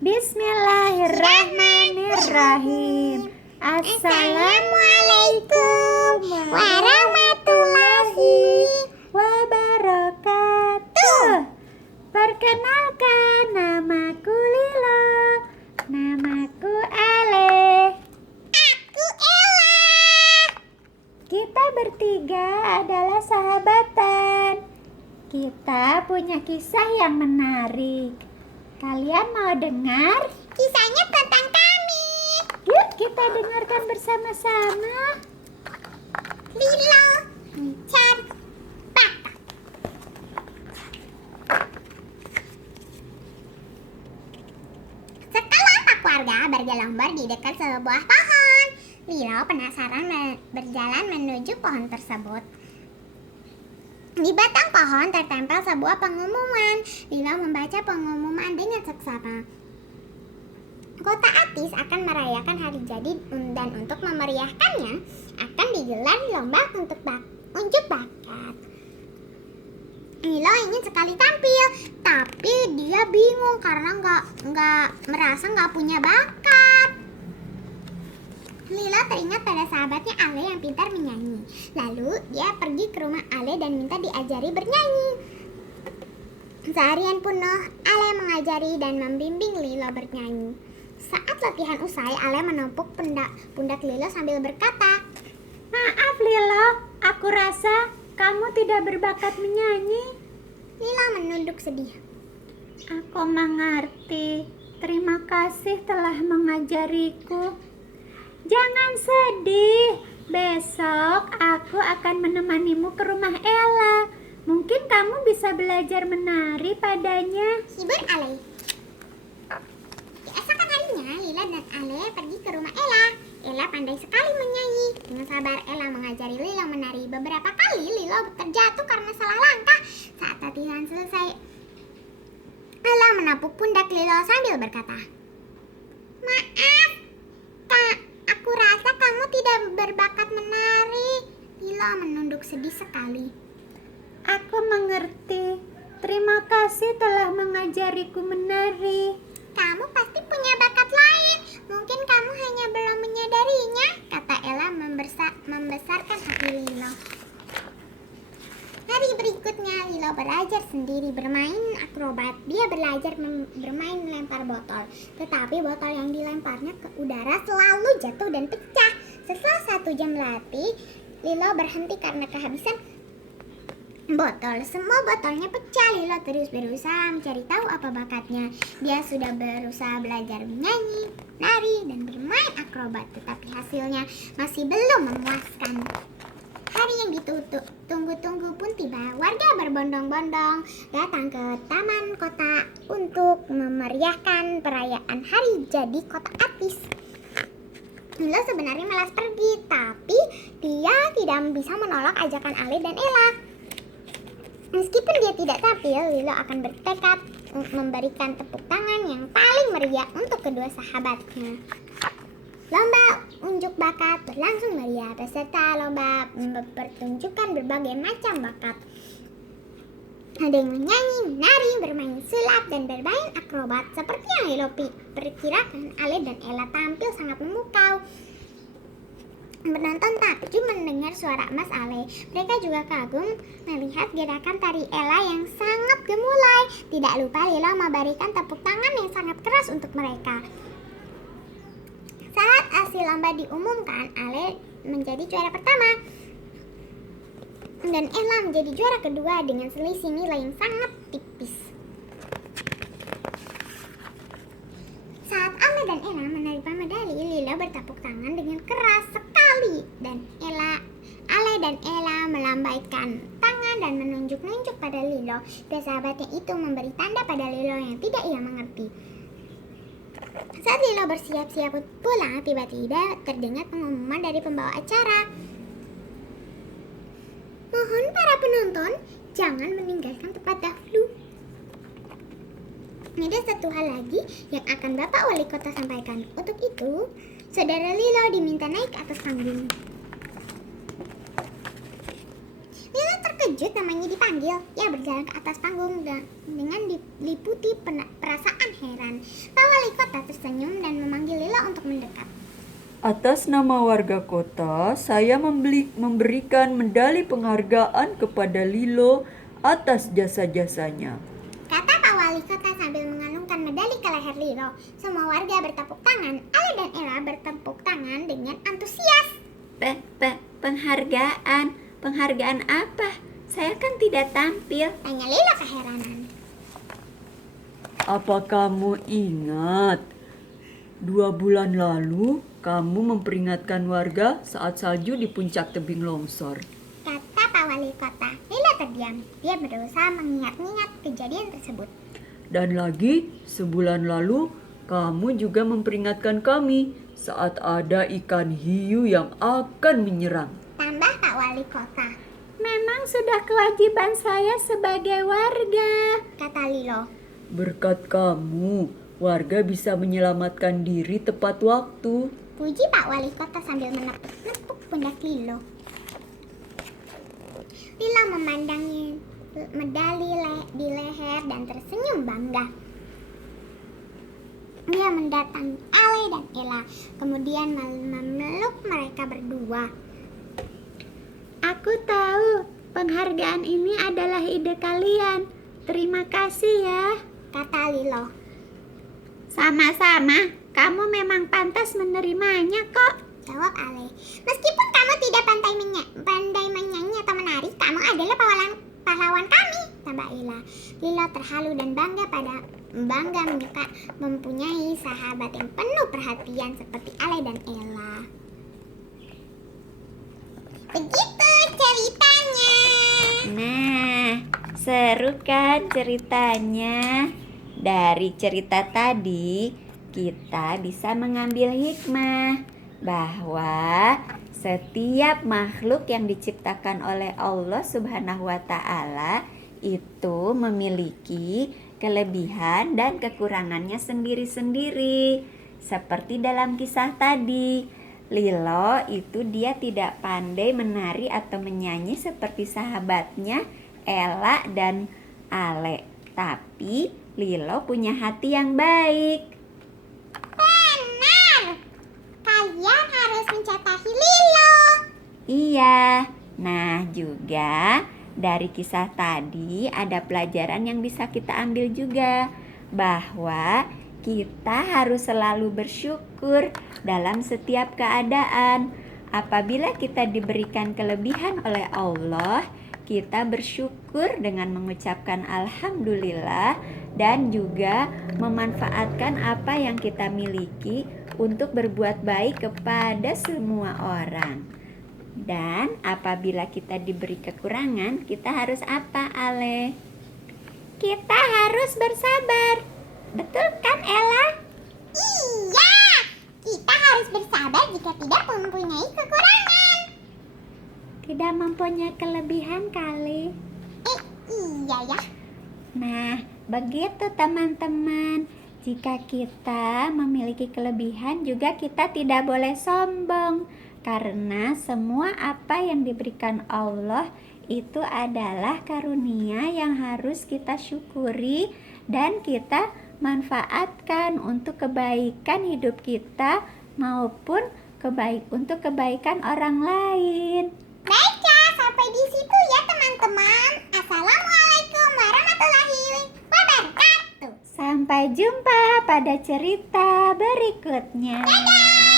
Bismillahirrahmanirrahim. Assalamualaikum warahmatullahi wabarakatuh. Perkenalkan, namaku Lilo. Namaku Ale. Aku Ella. Kita bertiga adalah sahabatan. Kita punya kisah yang menarik. Kalian mau dengar? Kisahnya tentang kami. Yuk kita dengarkan bersama-sama. Lilo mencari bakat. Sekelompok warga bergelombar di dekat sebuah pohon. Lilo penasaran berjalan menuju pohon tersebut. Di batang pohon tertempel sebuah pengumuman. Lilo membaca pengumuman dengan seksama. Kota Atis akan merayakan hari jadi dan untuk memeriahkannya akan digelar lomba untuk unjuk bakat. Lilo ingin sekali tampil, tapi dia bingung karena nggak punya bakat. Lilo teringat pada sahabatnya Ale yang pintar menyanyi. Lalu dia pergi ke rumah Ale dan minta diajari bernyanyi. Seharian penuh Ale mengajari dan membimbing Lilo bernyanyi. Saat latihan usai, Ale menepuk pundak Lilo sambil berkata, Maaf Lilo, aku rasa kamu tidak berbakat menyanyi. Lilo menunduk sedih. Aku mengerti. Terima kasih telah mengajariku. Jangan sedih. Besok aku akan menemanimu ke rumah Ella. Mungkin kamu bisa belajar menari padanya. Hibur Ale. Keesokan harinya, Lilo dan Ale pergi ke rumah Ella. Ella pandai sekali menyanyi. Dengan sabar Ella mengajari Lilo menari. Beberapa kali Lilo terjatuh karena salah langkah. Saat latihan selesai, Ella menepuk pundak Lilo sambil berkata, Maaf, Kak. Aku rasa kamu tidak berbakat menari. Lilo menunduk sedih sekali. Aku mengerti. Terima kasih telah mengajariku menari. Kamu pasti punya bakat lain. Mungkin kamu hanya belum menyadarinya, kata Ella membesarkan hati Lilo. Hari berikutnya Lilo belajar sendiri bermain akrobat. Dia belajar bermain melempar botol. Tetapi botol yang dilemparnya ke udara selalu jatuh dan pecah. Setelah 1 jam latih, Lilo berhenti karena kehabisan botol. Semua botolnya pecah. Lilo terus berusaha mencari tahu apa bakatnya. Dia sudah berusaha belajar menyanyi, nari, dan bermain akrobat. Tetapi hasilnya masih belum memuaskan. Hari yang ditunggu-tunggu pun tiba. Warga berbondong-bondong datang ke taman kota untuk memeriahkan perayaan hari jadi kota Atis. Lilo sebenarnya malas pergi, tapi dia tidak bisa menolak ajakan Ale dan Ella. Meskipun dia tidak tampil, Lilo akan bertekad memberikan tepuk tangan yang paling meriah untuk kedua sahabatnya. Lomba unjuk bakat berlangsung meriah. Peserta lomba mempertunjukkan berbagai macam bakat. Ada yang menyanyi, menari, bermain sulap, dan bermain akrobat. Seperti yang Lilo perkirakan, Ale dan Ella tampil sangat memukau. Penonton takjub mendengar suara emas Ale. Mereka juga kagum melihat gerakan tari Ella yang sangat gemulai. Tidak lupa Lilo memberikan tepuk tangan yang sangat keras untuk mereka. Saat hasil lomba diumumkan, Ale menjadi juara pertama dan Ella menjadi juara kedua dengan selisih nilai yang sangat tipis. Saat Ale dan Ella menerima medali, Lilo bertepuk tangan dengan keras sekali dan Ale dan Ella melambaikan tangan dan menunjuk-nunjuk pada Lilo. Dua sahabatnya itu memberi tanda pada Lilo yang tidak ia mengerti. Saat Lilo bersiap-siap pulang, tiba-tiba terdengar pengumuman dari pembawa acara. Mohon para penonton, jangan meninggalkan tempat dahulu. Ada satu hal lagi yang akan Bapak Wali Kota sampaikan. Untuk itu, Saudara Lilo diminta naik ke atas panggung. Lilo terkejut namanya dipanggil. Ia berjalan ke atas panggung dengan diliputi perasaan heran. Pak Wali tersenyum dan memanggil Lilo untuk mendekat. Atas nama warga kota, saya memberikan medali penghargaan kepada Lilo atas jasa-jasanya. Kata Pak Wali Kota sambil mengalungkan medali ke leher Lilo. Semua warga bertepuk tangan. Ale dan Ella bertepuk tangan dengan antusias. Penghargaan apa? Saya kan tidak tampil. Tanya Lilo keheranan. Apa kamu ingat? 2 bulan lalu, kamu memperingatkan warga saat salju di puncak tebing longsor. Kata Pak Wali Kota. Lilo terdiam. Dia berusaha mengingat-ingat kejadian tersebut. Dan lagi, sebulan lalu, kamu juga memperingatkan kami saat ada ikan hiu yang akan menyerang. Tambah Pak Wali Kota. Memang sudah kewajiban saya sebagai warga. Kata Lilo. Berkat kamu, warga bisa menyelamatkan diri tepat waktu. Puji Pak Wali Kota sambil menepuk-nepuk pundak Lilo. Lilo memandangi medali di leher dan tersenyum bangga. Dia mendatangi Ale dan Ella, kemudian memeluk mereka berdua. Aku tahu penghargaan ini adalah ide kalian. Terima kasih ya. Kata Lilo. Sama-sama, kamu memang pantas menerimanya kok. Jawab Ale. Meskipun kamu tidak pandai menyanyi atau menari, kamu adalah pahlawan kami. Tambah Ella. Lilo terhalu dan bangga mempunyai sahabat yang penuh perhatian seperti Ale dan Ella. Begitu ceritanya. Nah, seru kan ceritanya? Dari cerita tadi, kita bisa mengambil hikmah bahwa setiap makhluk yang diciptakan oleh Allah Subhanahu wa Ta'ala itu memiliki kelebihan dan kekurangannya sendiri-sendiri. Seperti dalam kisah tadi, Lilo itu dia tidak pandai menari atau menyanyi seperti sahabatnya Ella dan Ale. Tapi Lilo punya hati yang baik. Benar. Kalian harus mencapai Lilo. Iya. Nah, juga dari kisah tadi ada pelajaran yang bisa kita ambil juga, bahwa kita harus selalu bersyukur dalam setiap keadaan. Apabila kita diberikan kelebihan oleh Allah, kita bersyukur dengan mengucapkan alhamdulillah dan juga memanfaatkan apa yang kita miliki untuk berbuat baik kepada semua orang. Dan apabila kita diberi kekurangan, kita harus apa, Ale? Kita harus bersabar. Betul kan, Ella? Iya. Kita harus bersabar jika tidak mempunyai kekurangan. Tidak mempunyai kelebihan kali. Iya ya. Nah, begitu teman-teman. Jika kita memiliki kelebihan juga kita tidak boleh sombong. Karena semua apa yang diberikan Allah itu adalah karunia yang harus kita syukuri dan kita manfaatkan untuk kebaikan hidup kita maupun untuk kebaikan orang lain. Baiklah, sampai di situ ya teman-teman. Assalamualaikum warahmatullahi wabarakatuh. Sampai jumpa pada cerita berikutnya. Dadah.